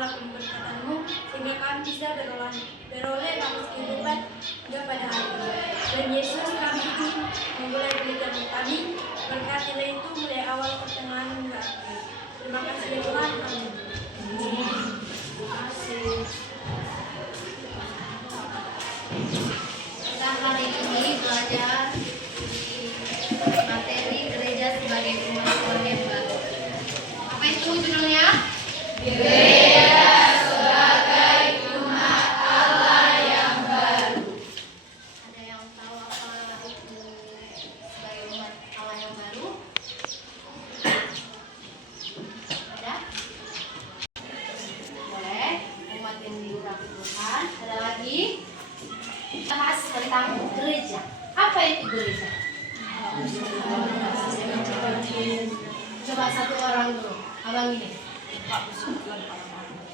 segala keberkatan-Mu, sehingga kami bisa beroleh nafas kehidupan hingga pada hari ini. Dan Yesus, kami ingin memulai belajar kami, berkatilah itu mulai awal pertengahan hingga akhir. Terima kasih ya Tuhan. Amin. Terima kasih. Kita hari ini belajar materi gereja sebagai umat Tuhan yang baru. Apa itu judulnya? Gereja sebagai umat Allah yang baru. Ada yang tahu apa itu sebagai umat Allah yang baru? Ada? Boleh. Umat yang diurapi Tuhan. Ada lagi? Bahas tentang gereja. Apa itu gereja? Coba satu orang dulu. Abang ini.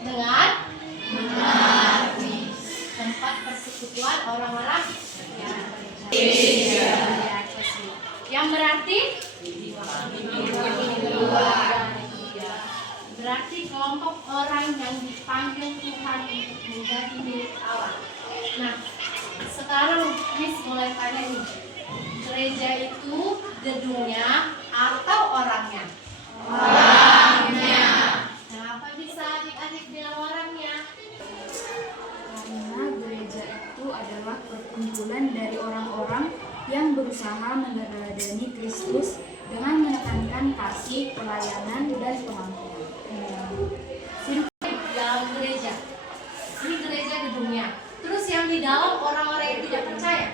Dengan tempat persekutuan orang-orang gereja. Yang berarti berarti kelompok orang yang dipanggil Tuhan untuk menjadi milik Allah. Nah, sekarang Miss mulai tanya nih, gereja itu gedungnya atau orangnya? Orangnya. Kenapa bisa adik-adik bilang orangnya? Karena gereja itu adalah perkumpulan dari orang-orang yang berusaha meneladani Kristus dengan menekankan kasih, pelayanan, dan pengampunan. Dalam gereja, ini gereja gedungnya. Terus yang di dalam orang-orang yang tidak percaya.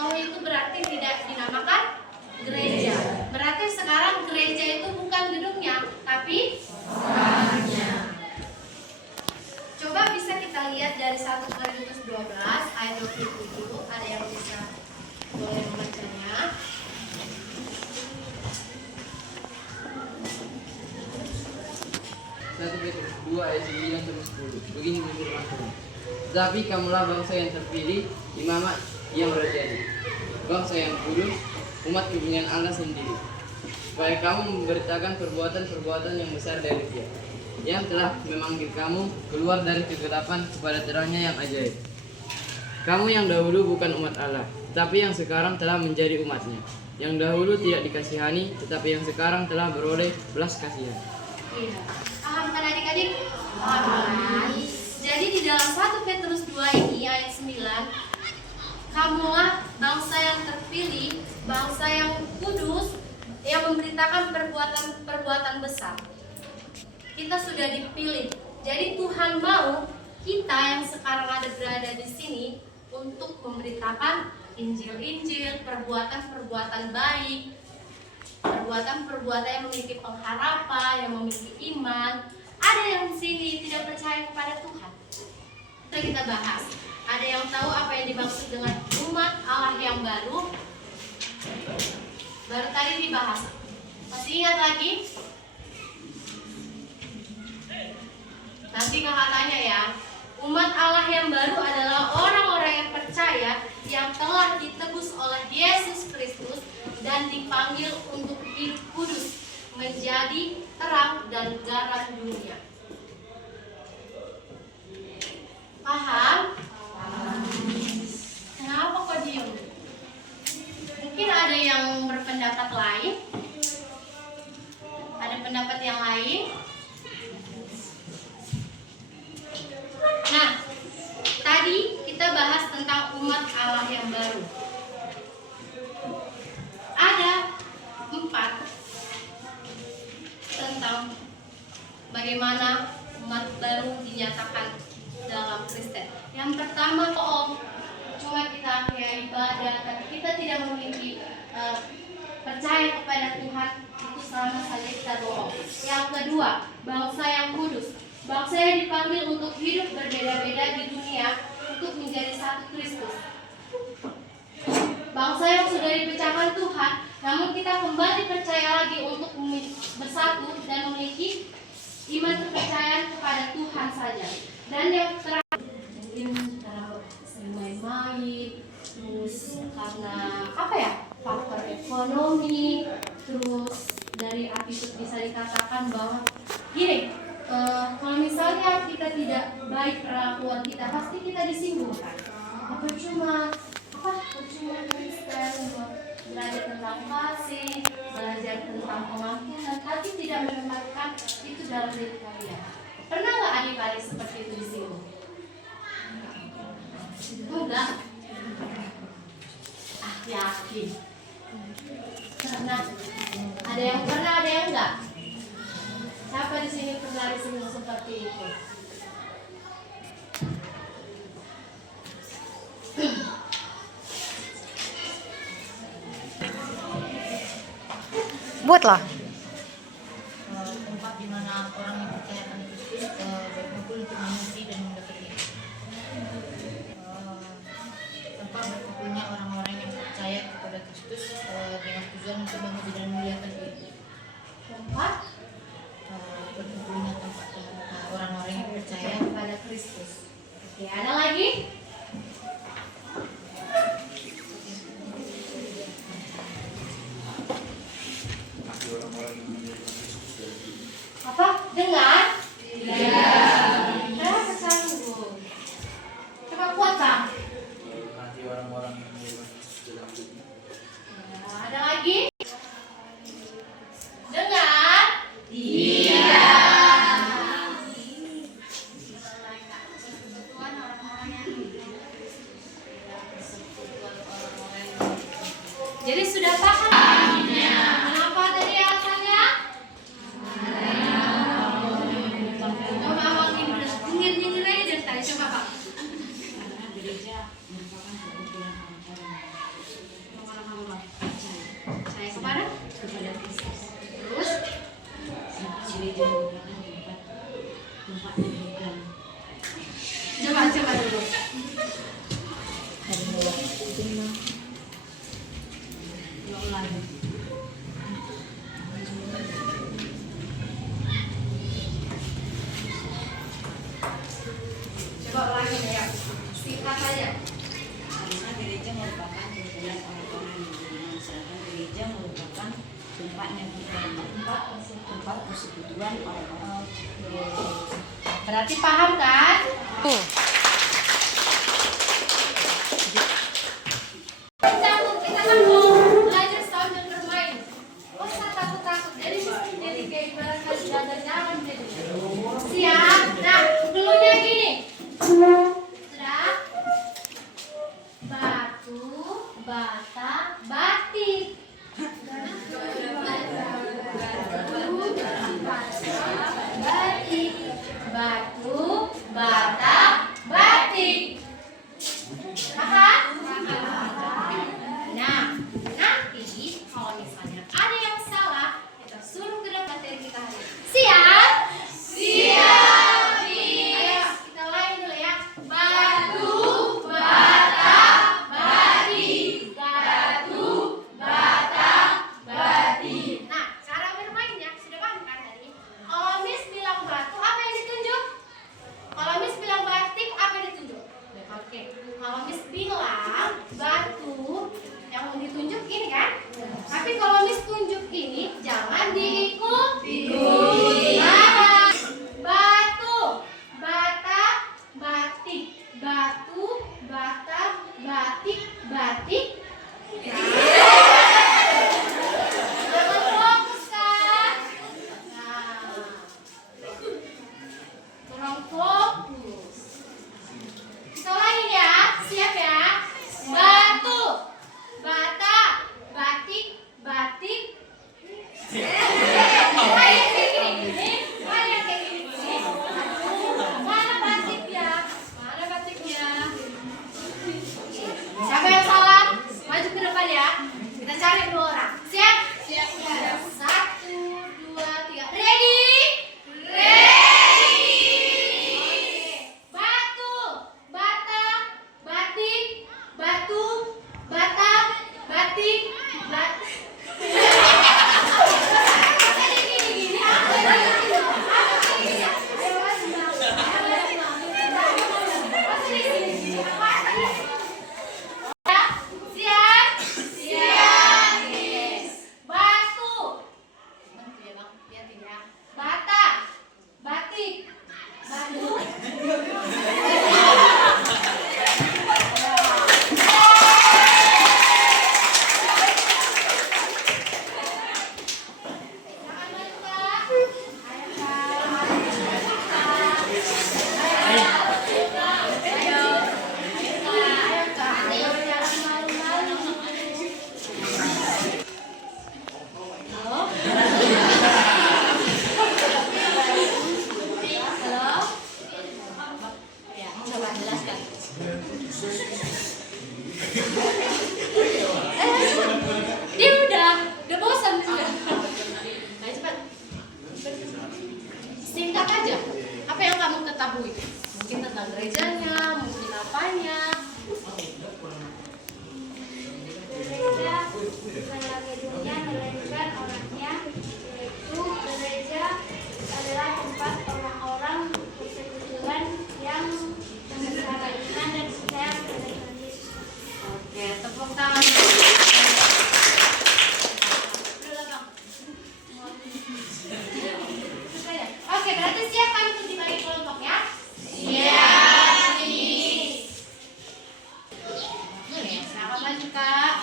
Kalau itu berarti tidak dinamakan gereja. Berarti sekarang gereja itu bukan gedungnya, tapi orangnya. Coba bisa kita lihat dari 1 Korintus 12 ayat 27. Ada yang bisa boleh membacanya. 1 Petrus 2 ayat 9 sampai 10. Begini firman Tuhan. Tetapi kamulah bangsa yang terpilih, imamat yang berjadi, bangsa yang kudus, umat kepunyaan Allah sendiri, supaya kamu memberitakan perbuatan-perbuatan yang besar dari Dia, yang telah memanggil kamu keluar dari kegelapan kepada terangnya yang ajaib. Kamu yang dahulu bukan umat Allah, tetapi yang sekarang telah menjadi umatnya. Yang dahulu tidak dikasihani, tetapi yang sekarang telah beroleh belas kasihan. Iya. Paham kan adik-adik? Paham. Jadi di dalam 1 Petrus 2 ini ayat 9, kamulah bangsa yang terpilih, bangsa yang kudus, yang memberitakan perbuatan besar. Kita sudah dipilih. Jadi Tuhan mau kita yang sekarang berada di sini untuk memberitakan Injil-Injil, perbuatan-perbuatan baik, perbuatan-perbuatan yang memiliki pengharapan, yang memiliki iman. Ada yang di sini tidak percaya kepada Tuhan. Kita bahas. Ada yang tahu apa yang dimaksud dengan umat Allah yang baru? Baru tadi dibahas. Masih ingat lagi? Nanti kakak tanya ya. Umat Allah yang baru adalah orang-orang yang percaya, yang telah ditebus oleh Yesus Kristus dan dipanggil untuk hidup kudus, menjadi terang dan garam dunia. Paham? Kenapa kok diem? Mungkin ada yang berpendapat lain? Ada pendapat yang lain? Nah, tadi kita bahas tentang umat Allah yang baru. Ada 4 tentang bagaimana umat baru dinyatakan dalam Kristen. Yang pertama, cuma kita kayak ibadah, tapi kita tidak memiliki percaya kepada Tuhan, itu sama saja kita bohong. Yang kedua, bangsa yang kudus, bangsa yang dipanggil untuk hidup berbeda-beda di dunia untuk menjadi satu Kristus. Bangsa yang sudah dipecahkan Tuhan, namun kita kembali percaya lagi untuk bersatu dan memiliki iman kepercayaan kepada Tuhan saja. Dan yang terakhir, mungkin karena sering main-main, terus karena faktor ekonomi, terus dari attitude bisa dikatakan bahwa gini, tidak baik perlakuan kita, pasti kita disinggungkan. Percuma Kristen belajar tentang kasih, belajar tentang pengampunan, tapi tidak menempatkan itu dalam diri kalian. Pernah nggak adik-adik seperti itu disinggung? Enggak. Yakin. Pernah. Ada yang pernah, ada yang enggak? Siapa di sini pernah disinggung seperti itu? Buatlah. Tempat di mana orang yang percaya akan Kristus berkumpul untuk mengisi dan mendekati. Tempat berkumpulnya orang-orang yang percaya kepada Kristus dengan tujuan untuk memuji dan memuliakan Dia. Tempat Berkumpulnya tempat orang-orang yang percaya. kepada Kristus. Oke, ada lagi? Apa? Dengar? Iya. Kenapa tersinggung? Coba kuat, Bang. Hati orang-orang yang menerima Kristus dalam hidupnya. Ya, ada lagi? Dengar? Iya. Jadi sudah paham? Kenapa tadi alasannya? Coba Abang nyindir aja dari tadi, coba Pak. Karena gereja merupakan perkumpulan orang-orang Saya kepada? kepada Kristus. Terus? Gereja merupakan tempat yang Coba dulu. Coba ulangi ya. Singkat saja. Karena gereja merupakan kumpulan orang-orang yang beriman, sedangkan gereja merupakan tempatnya kita, tempat persekutuan orang-orang. Berarti paham kan? Kita kan mau belajar setahun dan bermain. Gak usah takut-takut. Jadi kayak ibarat kali belajar jalan jadi. Siap. Nah, dulunya gini. Sudah? Batu, bata, batik. Batu, bata, Dia udah bosan sudah. Ayo cepat. Singkat aja. Apa yang kamu ketahui? Mungkin tentang gerejanya, mungkin apanya. Gereja bukanlah gedungnya, melainkan orangnya, yaitu gereja adalah tempat orang-orang persekutuan yang membesarkan iman dan percaya kepada Tuhan Yesus. Oke, tepuk tangan. Oke, berarti siap kan untuk dibagi kelompok ya? Siap. Oke, siapa maju Kak?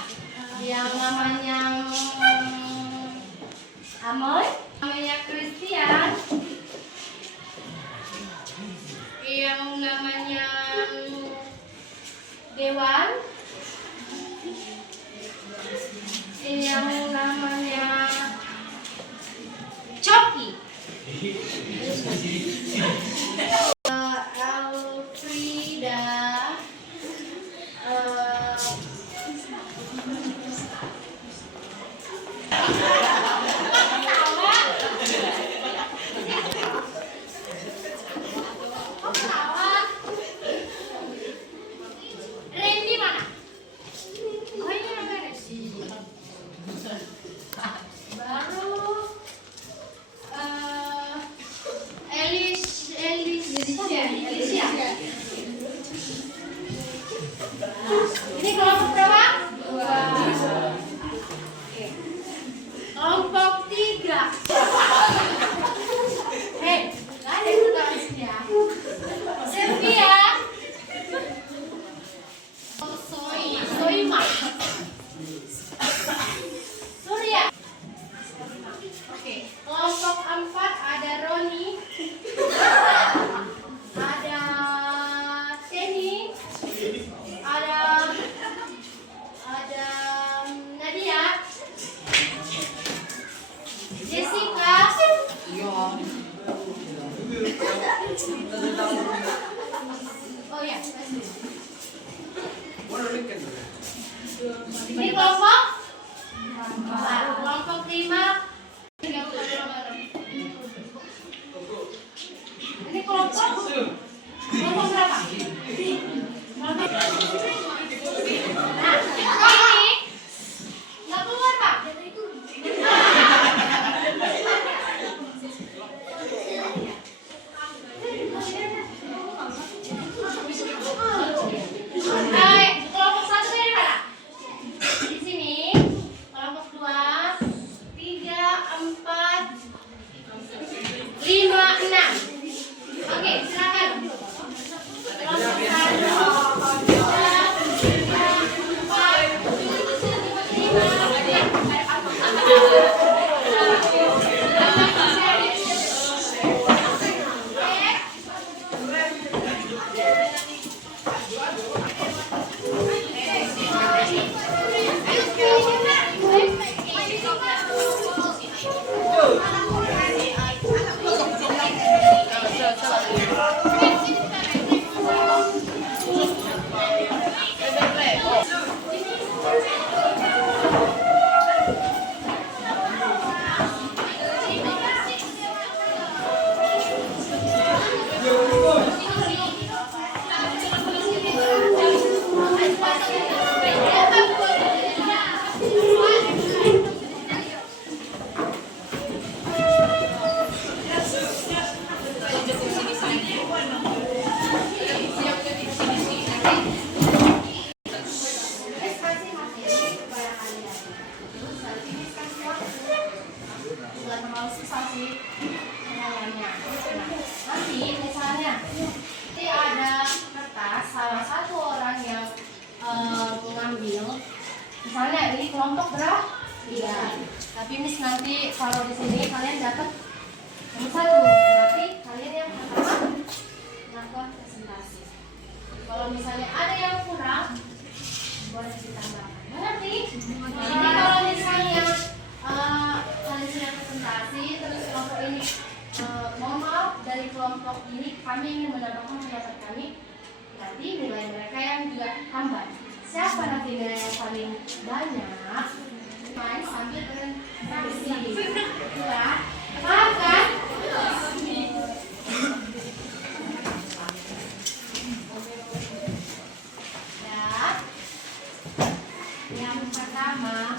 Yang namanya Amoy, namanya Christian, yang namanya Dewan, yang namanya Coki, Alfrida, Randy mana? Oh ini namanya baru Alicia. Ini kelompok berapa? 2. Oke. Kelompok 3. Hei, nggak ada yang suka ya. Sylvia. Soima. Surya. Oke, kelompok 4 ada Roni, ada Teni, ada Nadia, Jessica, oh ya, ini kelompok 5. Ini kelompok berapa? Nah, ini nggak keluar Pak. Kelompok 1 ini mana? Di sini. Kelompok 2, 3, 4, 5, 6. Oke, silakan. Kelompok 1, mengambil, misalnya ini kelompok berapa? 3. Tapi Miss nanti kalau di sini kalian dapat nomor 1, berarti kalian yang pertama melakukan presentasi. Kalau misalnya ada yang kurang, boleh ditambahkan. Mengerti? Jadi kalau misalnya kalian sudah presentasi, terus kelompok ini mohon maaf dari kelompok ini kami ingin menambahkan pendapat kami. nanti nilai mereka yang juga tambah. Siapa nanti nilai yang paling banyak? Main sambil berinteraksi. Nah, paham kan? Yang pertama,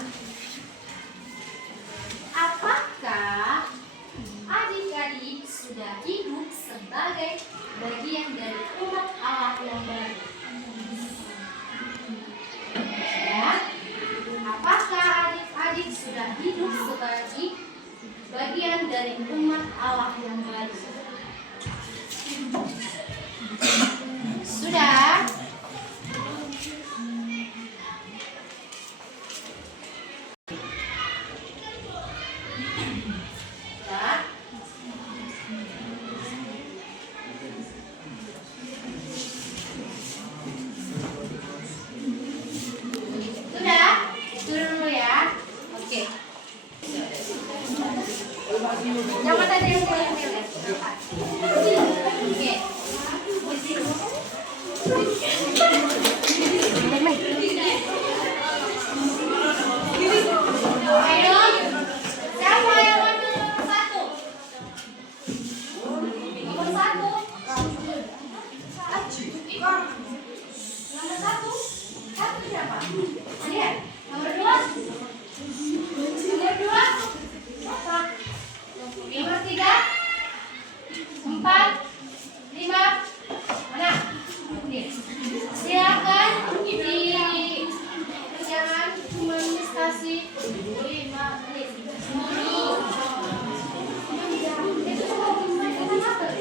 apakah adik-adik sudah hidup sebagai bagian dari umat Allah yang baru? Ya, apakah adik-adik sudah hidup sebagai bagian dari umat Allah yang baru? Sudah? Sudah? Turun dulu ya. Oke. Jangan ada yang pilih. Oke. Ayo. Siapa yang ambil nomor 1? Nomor 1. Nomor 1. Satu siapa? Lihat. Nomor 2. Nomor 2. Siapa? Nomor 3. 4. 5. Mana? Silakan jangan cuma kasih 5 menit. Itu semua disampaikan apa?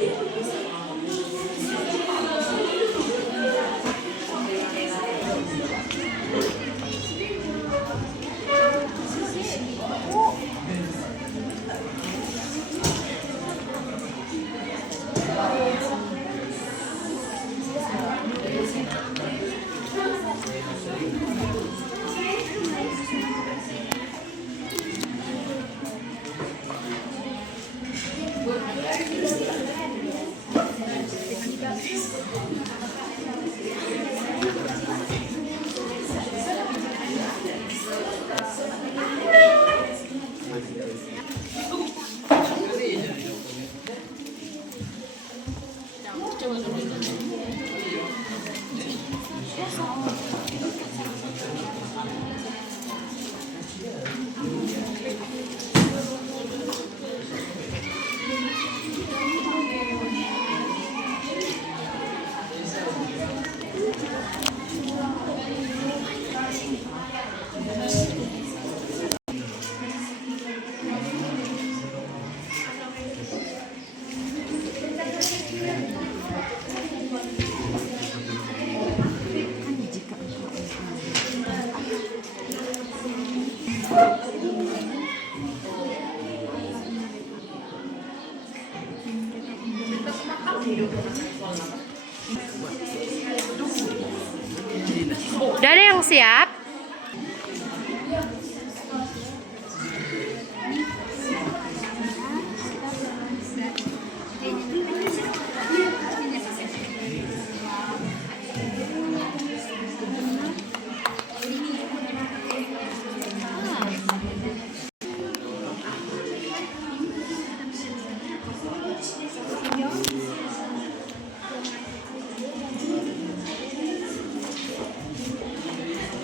Udah ada yang siap?